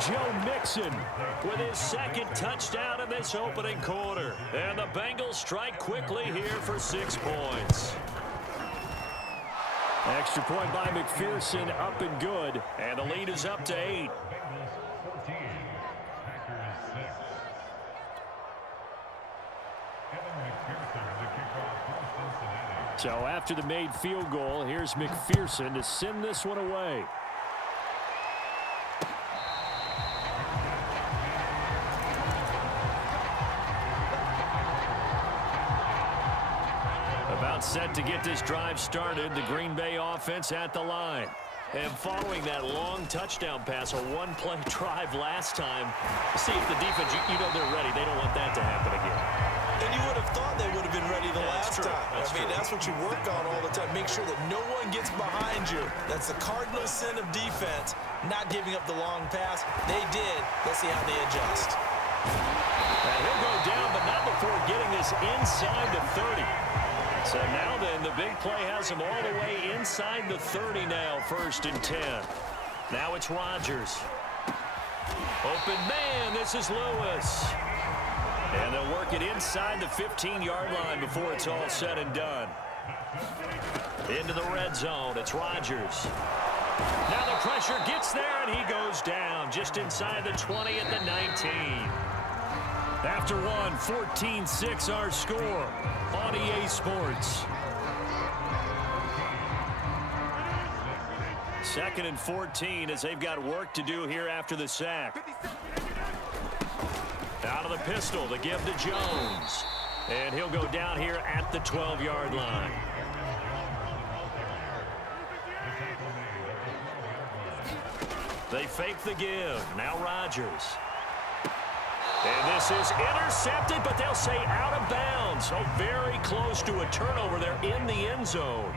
Joe Mixon with his second touchdown in this opening quarter. And the Bengals strike quickly here for 6 points. Extra point by McPherson, up and good. And the lead is up to 8. So after the made field goal, here's McPherson to send this one away. About set to get this drive started, the Green Bay offense at the line. And following that long touchdown pass, a one-play drive last time, see if the defense, you know they're ready. They don't want that to happen again. And you would have thought they would have been ready the last time. That's what you work on all the time. Make sure that no one gets behind you. That's the cardinal sin of defense, not giving up the long pass. They did. Let's see how they adjust. And he'll go down, but not before getting this inside the 30. So now then, the big play has him all the way inside the 30 now, 1st and 10. Now it's Rodgers. Open man, this is Lewis. And they'll work it inside the 15-yard line before it's all said and done. Into the red zone, it's Rodgers. Now the pressure gets there, and he goes down just inside the 20 at the 19. After one, 14-6 our score on EA Sports. 2nd and 14 as they've got work to do here after the sack. Out of the pistol to give to Jones. And he'll go down here at the 12-yard line. They fake the give. Now Rodgers. And this is intercepted, but they'll say out of bounds. So very close to a turnover there in the end zone.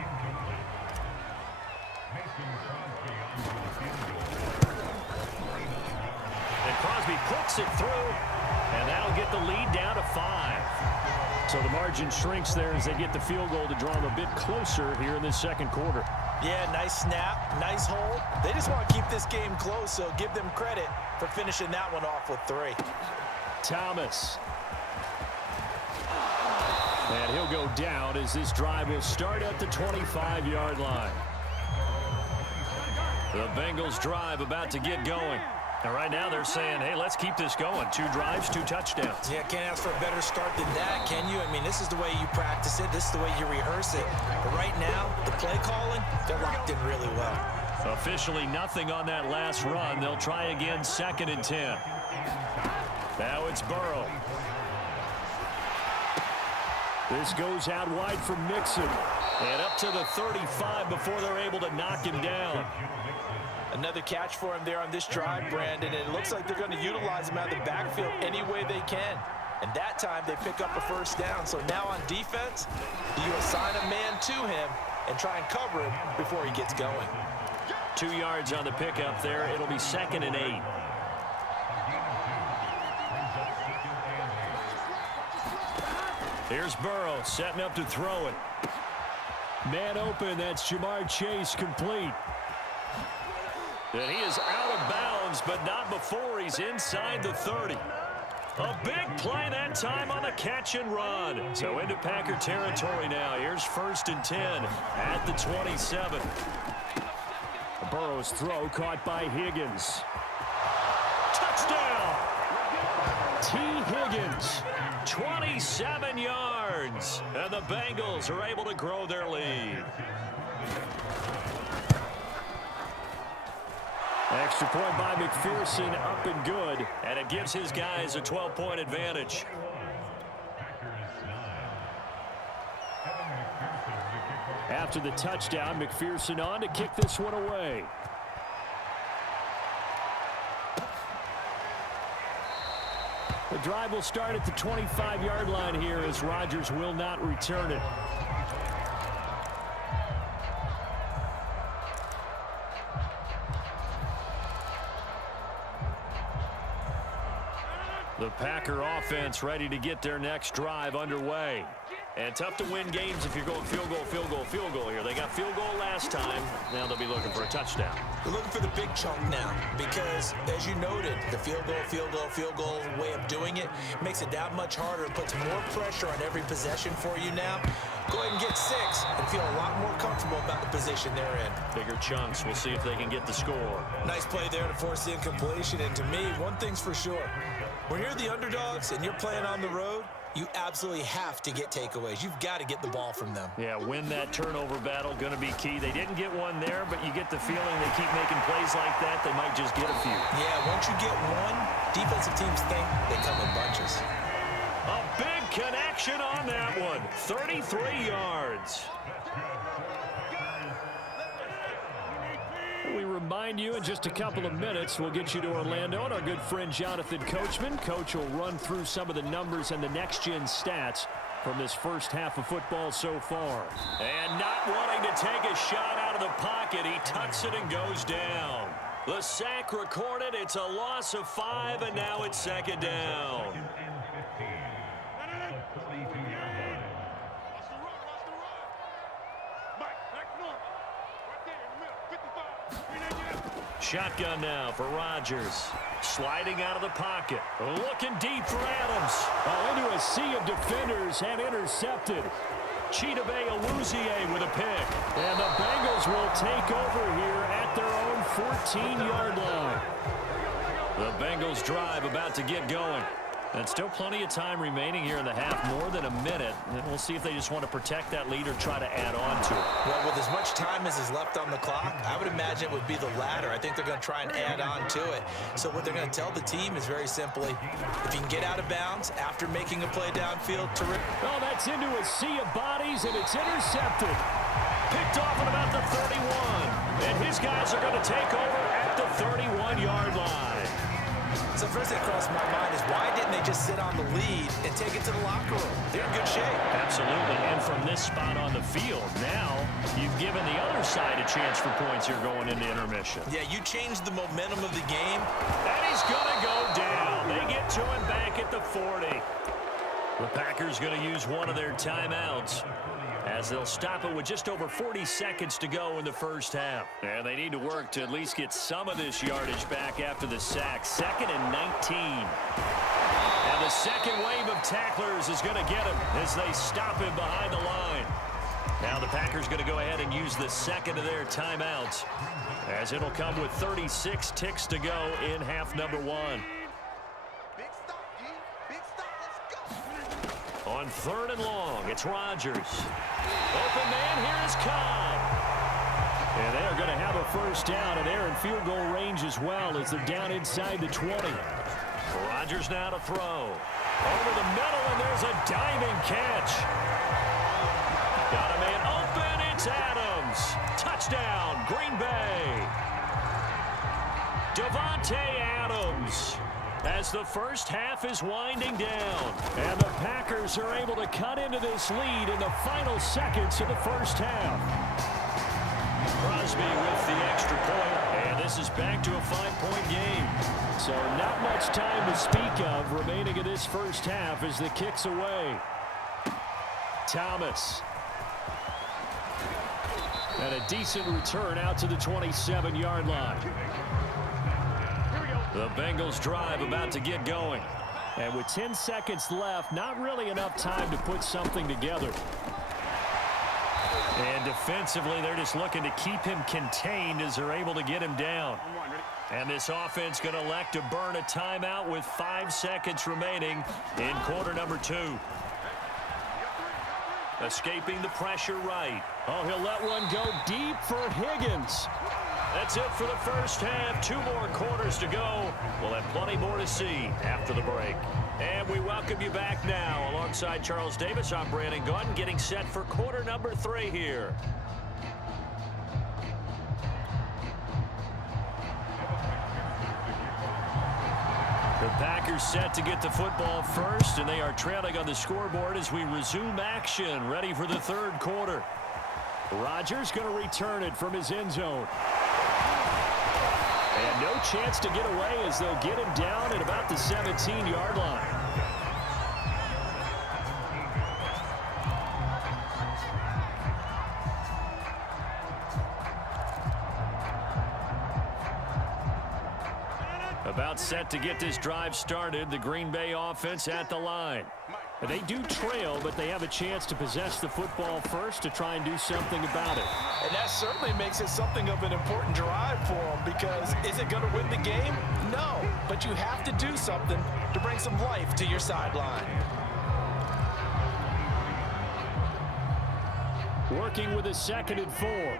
And Crosby puts it through, and that'll get the lead down to 5. So the margin shrinks there as they get the field goal to draw them a bit closer here in this second quarter. Yeah, nice snap, nice hold. They just want to keep this game close, so give them credit for finishing that one off with 3. Thomas. And he'll go down as this drive will start at the 25-yard line. The Bengals drive about to get going. And right now they're saying, hey, let's keep this going. 2 drives, 2 touchdowns. Yeah, can't ask for a better start than that, can you? I mean, this is the way you practice it. This is the way you rehearse it. But right now, the play calling, they're locked in really well. Officially nothing on that last run. They'll try again 2nd and 10. Now it's Burrow. This goes out wide for Mixon. And up to the 35 before they're able to knock him down. Another catch for him there on this drive, Brandon. And it looks like they're going to utilize him out of the backfield any way they can. And that time they pick up a 1st down. So now on defense, you assign a man to him and try and cover him before he gets going. 2 yards on the pickup there. It'll be 2nd and 8. Here's Burrow setting up to throw it. Man open, that's Jamar Chase complete. And he is out of bounds, but not before he's inside the 30. A big play that time on the catch and run. So into Packer territory now. Here's 1st and 10 at the 27. Burrow's throw caught by Higgins. Touchdown! T. Higgins, 27 yards. And the Bengals are able to grow their lead. Extra point by McPherson, up and good. And it gives his guys a 12-point advantage. After the touchdown, McPherson on to kick this one away. The drive will start at the 25-yard line here as Rodgers will not return it. The Packer offense ready to get their next drive underway. And tough to win games if you're going field goal, field goal, field goal here. They got field goal last time. Now they'll be looking for a touchdown. We're looking for the big chunk now because, as you noted, the field goal way of doing it makes it that much harder and puts more pressure on every possession for you now. Go ahead and get 6 and feel a lot more comfortable about the position they're in. Bigger chunks. We'll see if they can get the score. Nice play there to force the incompletion. And to me, one thing's for sure. When you're the underdogs and you're playing on the road, you absolutely have to get takeaways. You've got to get the ball from them. Yeah, win that turnover battle, going to be key. They didn't get one there, but you get the feeling they keep making plays like that, they might just get a few. Yeah, once you get one, defensive teams think they come in bunches. A big connection on that one. 33 yards. We remind you in just a couple of minutes, we'll get you to Orlando and our good friend Jonathan Coachman. Coach will run through some of the numbers and the next-gen stats from this first half of football so far. And not wanting to take a shot out of the pocket, he tucks it and goes down. The sack recorded. It's a loss of 5, and now it's second down. Shotgun now for Rodgers. Sliding out of the pocket. Looking deep for Adams. Into a sea of defenders and intercepted. Chidobe Awuzie with a pick. And the Bengals will take over here at their own 14-yard line. The Bengals drive about to get going. And still plenty of time remaining here in the half, more than a minute. And we'll see if they just want to protect that lead or try to add on to it. Well, with as much time as is left on the clock, I would imagine it would be the latter. I think they're going to try and add on to it. So what they're going to tell the team is very simply, if you can get out of bounds after making a play downfield, terrific. Oh, that's into a sea of bodies, and it's intercepted. Picked off at about the 31. And his guys are going to take over at the 31-yard line. So first thing that crossed my mind is why didn't they just sit on the lead and take it to the locker room? They're in good shape. Absolutely, and from this spot on the field, now you've given the other side a chance for points here going into intermission. Yeah, you changed the momentum of the game. And he's going to go down. They get to him back at the 40. The Packers going to use one of their timeouts, as they'll stop it with just over 40 seconds to go in the first half. And they need to work to at least get some of this yardage back after the sack. 2nd and 19. And the second wave of tacklers is going to get him as they stop him behind the line. Now the Packers going to go ahead and use the second of their timeouts, as it'll come with 36 ticks to go in half number 1. On 3rd and long, it's Rodgers. Open man, here is Cobb. And they're going to have a first down, and they're in field goal range as well as they're down inside the 20. Rodgers now to throw. Over the middle, and there's a diving catch. Got a man open, it's Adams. Touchdown, Green Bay. Davante Adams. As the first half is winding down, and the Packers are able to cut into this lead in the final seconds of the first half. Crosby with the extra point, and this is back to a 5-point game. So not much time to speak of remaining in this first half as the kick's away. Thomas. And a decent return out to the 27-yard line. The Bengals drive about to get going. And with 10 seconds left, not really enough time to put something together. And defensively, they're just looking to keep him contained as they're able to get him down. And this offense going to elect to burn a timeout with 5 seconds remaining in quarter number 2. Escaping the pressure right. Oh, he'll let one go deep for Higgins. That's it for the first half. 2 more quarters to go. We'll have plenty more to see after the break. And we welcome you back now. Alongside Charles Davis, I'm Brandon Gaudin, getting set for quarter number 3 here. The Packers set to get the football first, and they are trailing on the scoreboard as we resume action, ready for the 3rd quarter. Rodgers going to return it from his end zone. And no chance to get away as they'll get him down at about the 17-yard line. About set to get this drive started, the Green Bay offense at the line. They do trail, but they have a chance to possess the football first to try and do something about it. And that certainly makes it something of an important drive for them, because is it going to win the game? No, but you have to do something to bring some life to your sideline. Working with a 2nd and 4.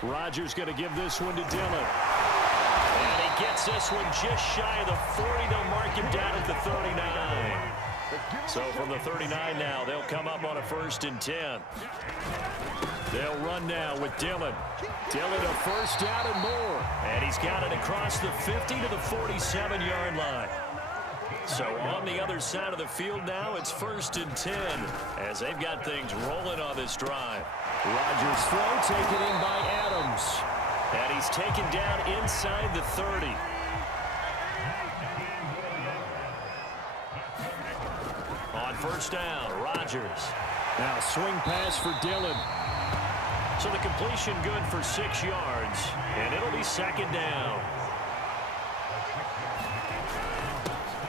Rodgers going to give this one to Dillon. And he gets this one just shy of the 40. They'll mark him down at the 39. So from the 39 now, they'll come up on a 1st and 10. They'll run now with Dillon. Dillon a 1st down and more. And he's got it across the 50 to the 47-yard line. So on the other side of the field now, it's 1st and 10 as they've got things rolling on this drive. Rodgers' throw taken in by Adams. And he's taken down inside the 30. On 1st down, Rodgers. Now swing pass for Dillon. So the completion good for 6 yards. And it'll be 2nd down.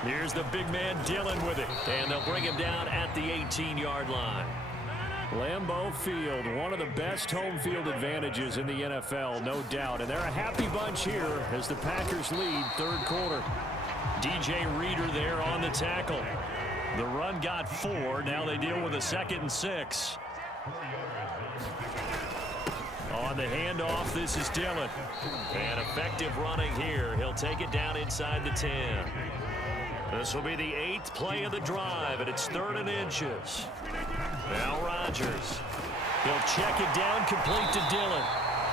Here's the big man Dillon with it. And they'll bring him down at the 18-yard line. Lambeau Field, one of the best home field advantages in the NFL, no doubt. And they're a happy bunch here as the Packers lead 3rd quarter. DJ Reader there on the tackle. The run got 4. Now they deal with a 2nd and 6. On the handoff, this is Dillon. And effective running here. He'll take it down inside the 10. This will be the 8th play of the drive, and it's 3rd and inches. Now Rodgers. He'll check it down, complete to Dillon.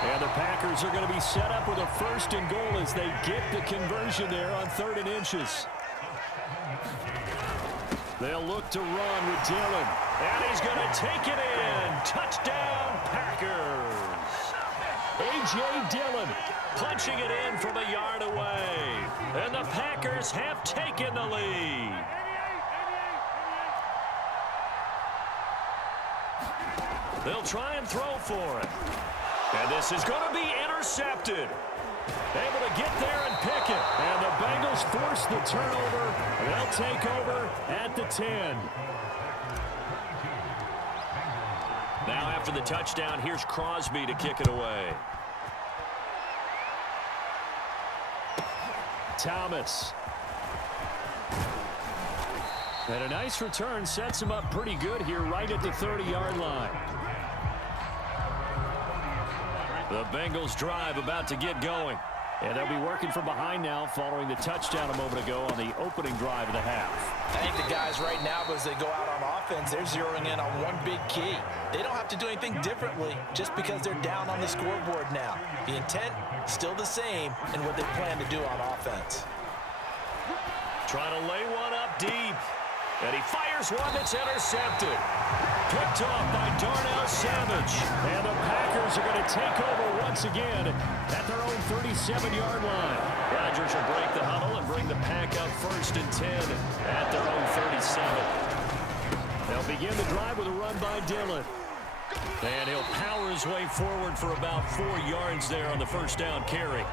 And the Packers are going to be set up with a 1st and goal as they get the conversion there on 3rd and inches. They'll look to run with Dillon. And he's going to take it in. Touchdown, Packers. A.J. Dillon punching it in from a yard away. And the Packers have taken the lead. They'll try and throw for it. And this is going to be intercepted. Able to get there and pick it. And the Bengals force the turnover. They'll take over at the 10. Now after the touchdown, here's Crosby to kick it away. Thomas. And a nice return sets him up pretty good here right at the 30-yard line. The Bengals drive about to get going. And they'll be working from behind now following the touchdown a moment ago on the opening drive of the half. I think the guys right now, as they go out on offense, they're zeroing in on one big key. They don't have to do anything differently just because they're down on the scoreboard now. The intent still the same in what they plan to do on offense. Trying to lay one up deep. And he fires one that's intercepted. Picked off by Darnell Savage. And the Packers are going to take over once again at their own 37-yard line. Rodgers will break the huddle and bring the pack up 1st and 10 at their own 37. They'll begin the drive with a run by Dillon. And he'll power his way forward for about 4 yards there on the 1st down carry.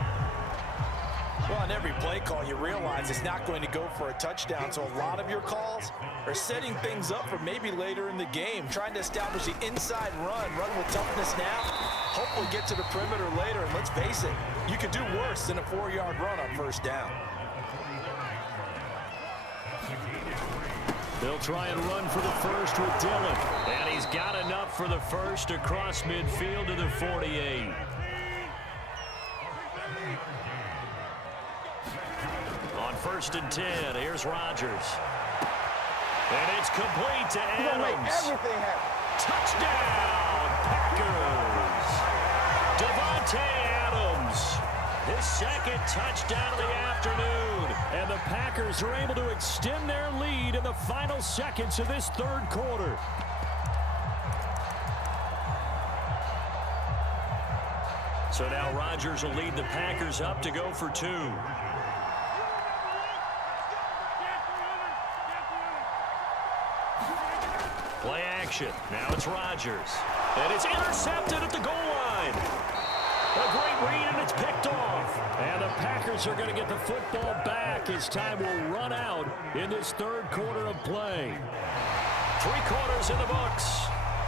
Well, on every play call, you realize it's not going to go for a touchdown, so a lot of your calls are setting things up for maybe later in the game, trying to establish the inside run with toughness now, hopefully get to the perimeter later, and let's face it, you could do worse than a 4-yard run on 1st down. They'll try and run for the 1st with Dillon, and he's got enough for the 1st across midfield to the 48. On 1st and 10, here's Rodgers. And it's complete to Adams. Touchdown, Packers. Devontae Adams. His 2nd touchdown of the afternoon. And the Packers are able to extend their lead in the final seconds of this 3rd quarter. So now Rodgers will lead the Packers up to go for 2. Play action. Now it's Rodgers. And it's intercepted at the goal line. A great read, and it's picked off. And the Packers are going to get the football back as time will run out in this third quarter of play. 3 quarters in the books.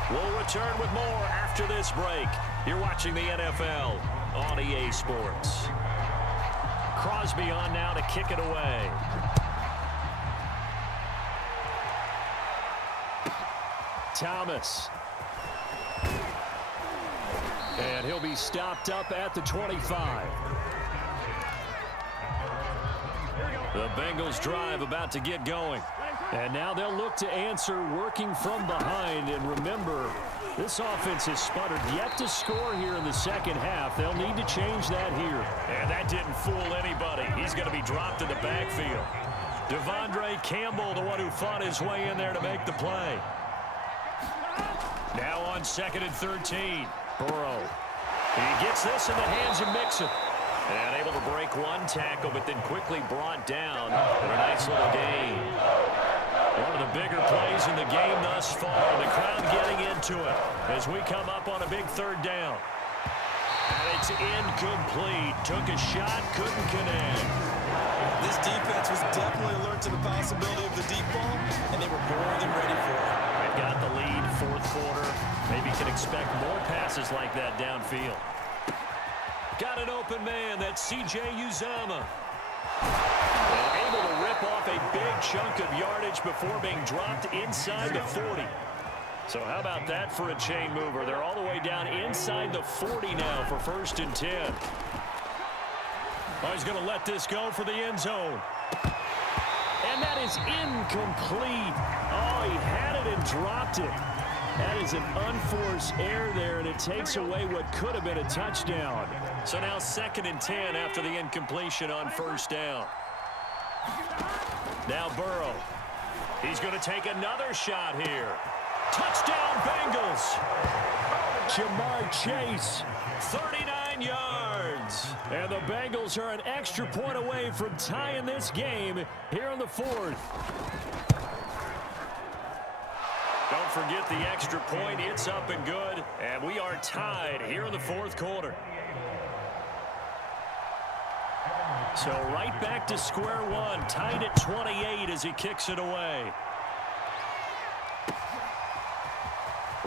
We'll return with more after this break. You're watching the NFL on EA Sports. Crosby on now to kick it away. Thomas. And he'll be stopped up at the 25. The Bengals drive about to get going. And now they'll look to answer working from behind. And remember, this offense has sputtered yet to score here in the second half. They'll need to change that here. And that didn't fool anybody. He's going to be dropped in the backfield. Devondre Campbell, the one who fought his way in there to make the play. Now on 2nd and 13. Burrow. He gets this in the hands of Mixon. And able to break one tackle, but then quickly brought down in a nice little gain. One of the bigger plays in the game thus far. The crowd getting into it as we come up on a big 3rd down. And it's incomplete. Took a shot, couldn't connect. This defense was definitely alert to the possibility of the deep ball, and they were more than ready for it. They've got the lead, 4th quarter. Maybe can expect more passes like that downfield. Got an open man. That's C.J. Uzomah. And able to rip off a big chunk of yardage before being dropped inside the 40. So how about that for a chain mover? They're all the way down inside the 40 now for 1st and 10. Oh, he's going to let this go for the end zone. And that is incomplete. Oh, he had it and dropped it. That is an unforced error there, and it takes away what could have been a touchdown. So now 2nd and 10 after the incompletion on 1st down. Now Burrow. He's going to take another shot here. Touchdown, Bengals. Jamar Chase, 39 yards. And the Bengals are an extra point away from tying this game here in the 4th. Don't forget the extra point. It's up and good. And we are tied here in the 4th quarter. So right back to square one. Tied at 28 as he kicks it away.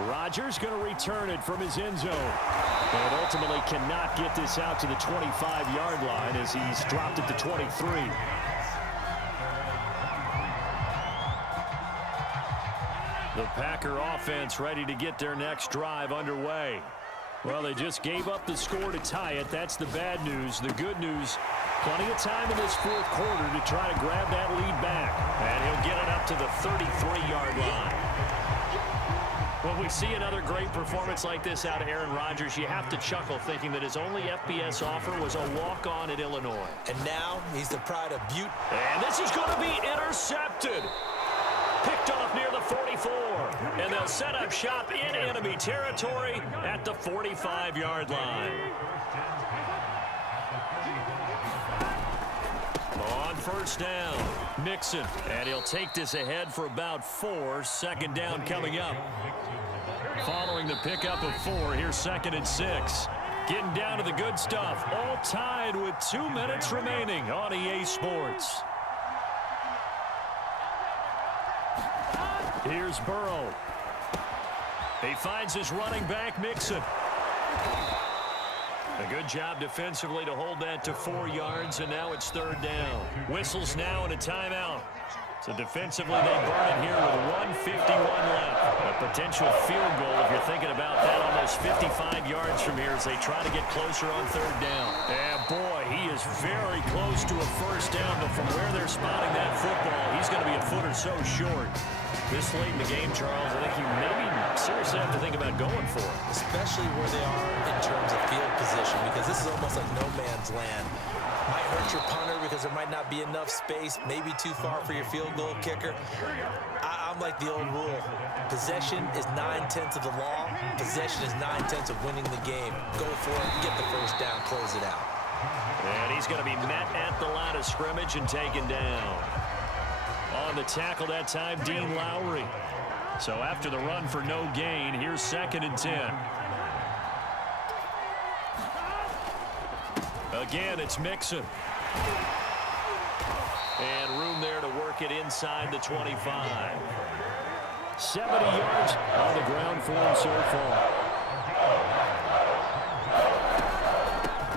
Rodgers going to return it from his end zone. And ultimately cannot get this out to the 25-yard line as he's dropped it to 23. The Packer offense ready to get their next drive underway. Well, they just gave up the score to tie it. That's the bad news. The good news, plenty of time in this 4th quarter to try to grab that lead back. And he'll get it up to the 33-yard line. When we see another great performance like this out of Aaron Rodgers, you have to chuckle thinking that his only FBS offer was a walk-on at Illinois. And now he's the pride of Butte. And this is going to be intercepted. Picked off near the 44. And they'll set up shop in enemy territory at the 45-yard line. On 1st down, Mixon. And he'll take this ahead for about 4. 2nd down coming up. Following the pickup of 4, here's 2nd and 6. Getting down to the good stuff. All tied with 2 minutes remaining on EA Sports. Here's Burrow. He finds his running back, Mixon. A good job defensively to hold that to 4 yards, and now it's 3rd down. Whistles now and a timeout. So defensively, they burn it here with 1:51 left. A potential field goal, if you're thinking about that, almost 55 yards from here as they try to get closer on 3rd down. And boy, he is very close to a 1st down, but from where they're spotting that football, he's going to be a foot or so short. This late in the game, Charles, I think you maybe seriously have to think about going for it. Especially where they are in terms of field position, because this is almost like no man's land. Might hurt your punter because there might not be enough space, maybe too far for your field goal kicker. I'm like the old rule. Possession is 9/10 of the law. Possession is 9/10 of winning the game. Go for it, get the 1st down, close it out. And he's going to be met at the line of scrimmage and taken down. On the tackle that time, Dean Lowry. So after the run for no gain, here's 2nd and 10. Again, it's Mixon. And room there to work it inside the 25. 70 yards on the ground for him so far.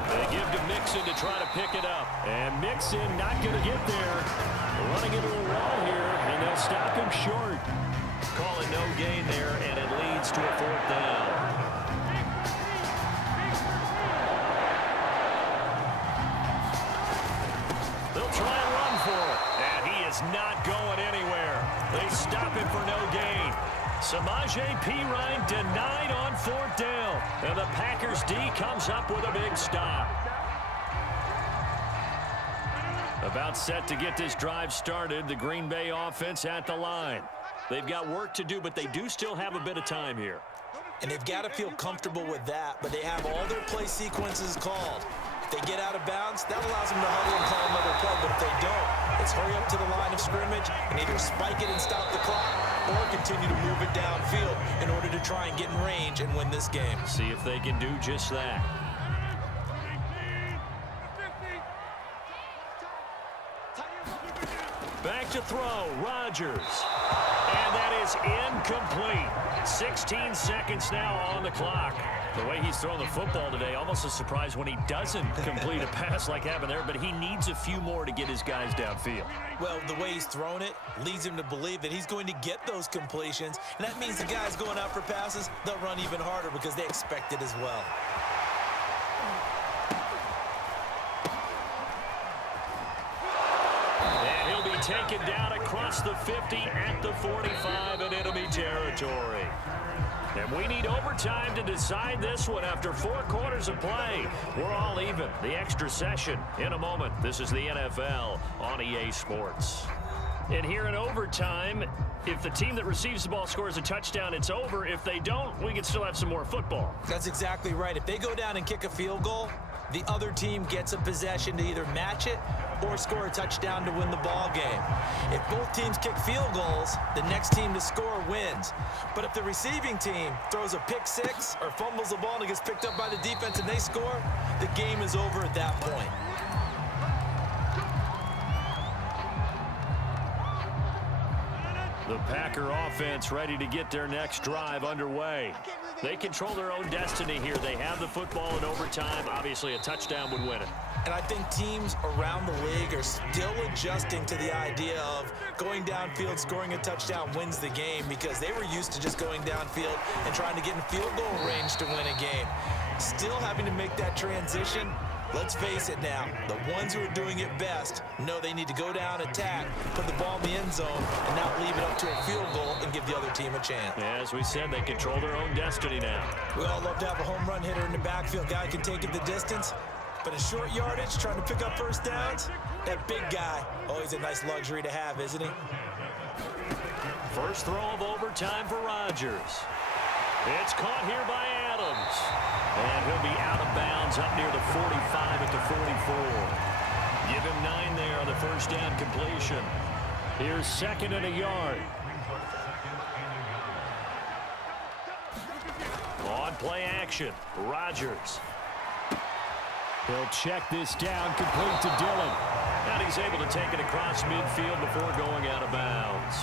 They give to Mixon to try to pick it up. And Mixon not going to get there. Running into a wall here, and they'll stop him short. Call it no gain there, and it leads to a 4th down. They'll try and run for it, and he is not going anywhere. They stop him for no gain. Samaje Perine denied on 4th down, and the Packers D comes up with a big stop. About set to get this drive started, the Green Bay offense at the line. They've got work to do, but they do still have a bit of time here. And they've got to feel comfortable with that, but they have all their play sequences called. If they get out of bounds, that allows them to huddle and call another play, but if they don't, it's hurry up to the line of scrimmage and either spike it and stop the clock or continue to move it downfield in order to try and get in range and win this game. See if they can do just that. Back to throw, Rodgers. And that is incomplete. 16 seconds now on the clock. The way he's throwing the football today, almost a surprise when he doesn't complete a pass like happened there, but he needs a few more to get his guys downfield. Well, the way he's thrown it leads him to believe that he's going to get those completions, and that means the guys going out for passes, they'll run even harder because they expect it as well. Taken down across the 50 at the 45 in enemy territory. And we need overtime to decide this one after 4 quarters of play. We're all even. The extra session in a moment. This is the NFL on EA Sports. And here in overtime, if the team that receives the ball scores a touchdown, it's over. If they don't, we can still have some more football. That's exactly right. If they go down and kick a field goal, the other team gets a possession to either match it or score a touchdown to win the ball game. If both teams kick field goals, the next team to score wins. But if the receiving team throws a pick six or fumbles the ball and it gets picked up by the defense and they score, the game is over at that point. The Packer offense ready to get their next drive underway. They control their own destiny here. They have the football in overtime. Obviously, a touchdown would win it. And I think teams around the league are still adjusting to the idea of going downfield, scoring a touchdown wins the game because they were used to just going downfield and trying to get in field goal range to win a game. Still having to make that transition. Let's face it now, the ones who are doing it best know they need to go down, attack, put the ball in the end zone, and not leave it up to a field goal and give the other team a chance. As we said, they control their own destiny now. We all love to have a home run hitter in the backfield. Guy can take it the distance, but in short yardage, trying to pick up first downs, that big guy, always a nice luxury to have, isn't he? First throw of overtime for Rodgers. It's caught here by Adams. And he'll be out of bounds up near the 45 at the 44. Give him 9 there on the first down completion. Here's 2nd and a yard. On play action, Rodgers. He'll check this down, complete to Dillon. And he's able to take it across midfield before going out of bounds.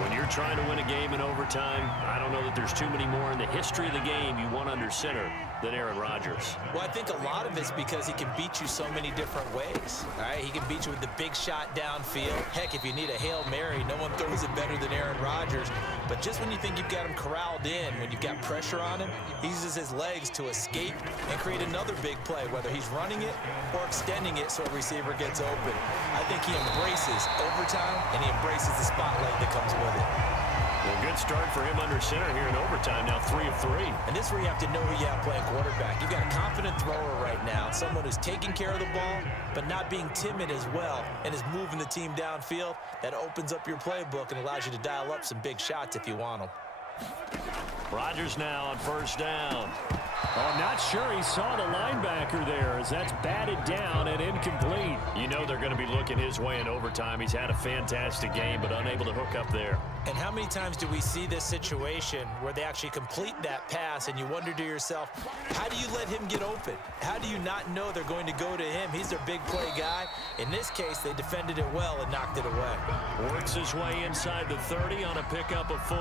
When you're trying to win a game in overtime, I don't know that there's too many more in the history of the game you want under center than Aaron Rodgers. Well, I think a lot of it's because he can beat you so many different ways. All right, he can beat you with the big shot downfield. Heck, if you need a Hail Mary, no one throws it better than Aaron Rodgers. But just when you think you've got him corralled in, when you've got pressure on him, he uses his legs to escape and create another big play, whether he's running it or extending it so a receiver gets open. I think he embraces overtime, and he embraces the spotlight that comes with it. Well, good start for him under center here in overtime, now 3 of 3. And this is where you have to know who you have playing quarterback. You've got a confident thrower right now, someone who's taking care of the ball, but not being timid as well, and is moving the team downfield. That opens up your playbook and allows you to dial up some big shots if you want them. Rodgers now on first down. Oh, I'm not sure he saw the linebacker there as that's batted down and incomplete. You know they're going to be looking his way in overtime. He's had a fantastic game, but unable to hook up there. And how many times do we see this situation where they actually complete that pass and you wonder to yourself, how do you let him get open? How do you not know they're going to go to him? He's their big play guy. In this case, they defended it well and knocked it away. Works his way inside the 30 on a pickup of 4.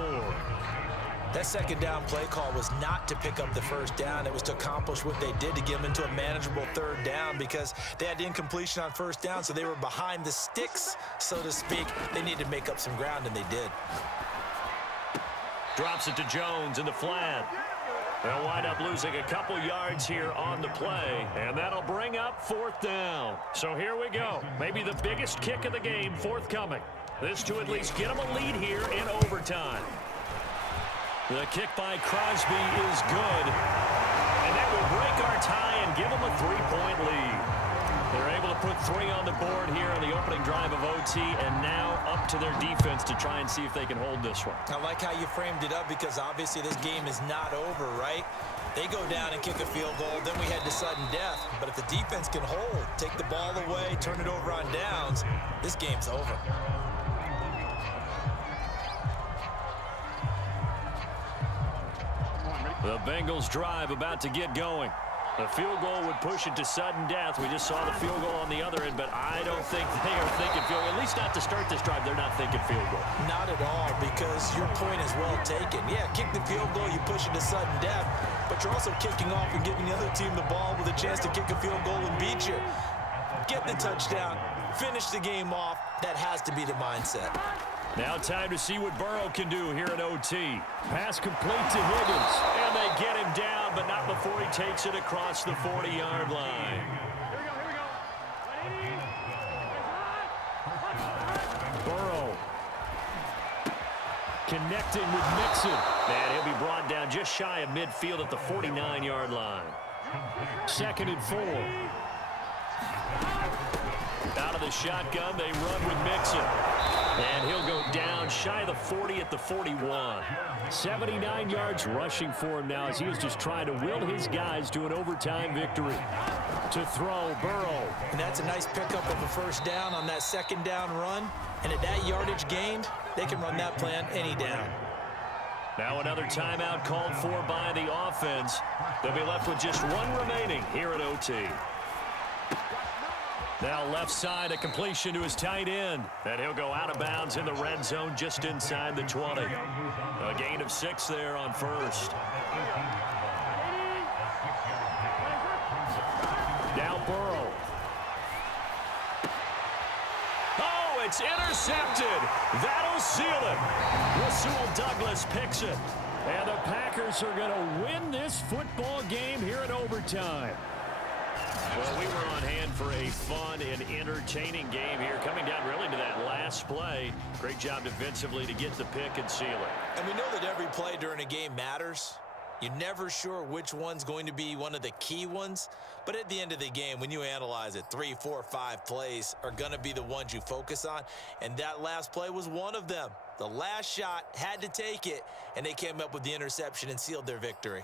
That second down play call was not to pick up the first down. It was to accomplish what they did to get them into a manageable third down because they had incompletion on first down, so they were behind the sticks, so to speak. They needed to make up some ground, and they did. Drops it to Jones in the flat. They'll wind up losing a couple yards here on the play, and that'll bring up 4th down. So here we go. Maybe the biggest kick of the game forthcoming. This to at least get them a lead here in overtime. The kick by Crosby is good, and that will break our tie and give them a 3-point lead. They're able to put 3 on the board here on the opening drive of OT, and now up to their defense to try and see if they can hold this one. I like how you framed it up because obviously this game is not over, right? They go down and kick a field goal, then we head to sudden death. But if the defense can hold, take the ball away, turn it over on downs, this game's over. The Bengals drive about to get going. The field goal would push it to sudden death. We just saw the field goal on the other end, but I don't think they are thinking field goal. At least not to start this drive. They're not thinking field goal. Not at all, because your point is well taken. Yeah, kick the field goal, you push it to sudden death, but you're also kicking off and giving the other team the ball with a chance to kick a field goal and beat you. Get the touchdown, finish the game off. That has to be the mindset. Now time to see what Burrow can do here at OT. Pass complete to Higgins. And they get him down, but not before he takes it across the 40-yard line. Burrow connecting with Mixon. And he'll be brought down just shy of midfield at the 49-yard line. 2nd and 4. Out of the shotgun, they run with Mixon. And he'll go down shy of the 40 at the 41. 79 yards rushing for him now as he was just trying to will his guys to an overtime victory. To throw, Burrow. And that's a nice pickup of a first down on that second down run. And at that yardage gained, they can run that plan any down. Now another timeout called for by the offense. They'll be left with just 1 remaining here at OT. Now left side, a completion to his tight end. And he'll go out of bounds in the red zone just inside the 20. A gain of 6 there on first. Now Burrow. Oh, it's intercepted. That'll seal it. Rasul Douglas picks it. And the Packers are going to win this football game here in overtime. Well, we were on hand for a fun and entertaining game here, coming down really to that last play. Great job defensively to get the pick and seal it. And we know that every play during a game matters. You're never sure which one's going to be one of the key ones. But at the end of the game, when you analyze it, 3, 4, 5 plays are going to be the ones you focus on. And that last play was one of them. The last shot had to take it, and they came up with the interception and sealed their victory.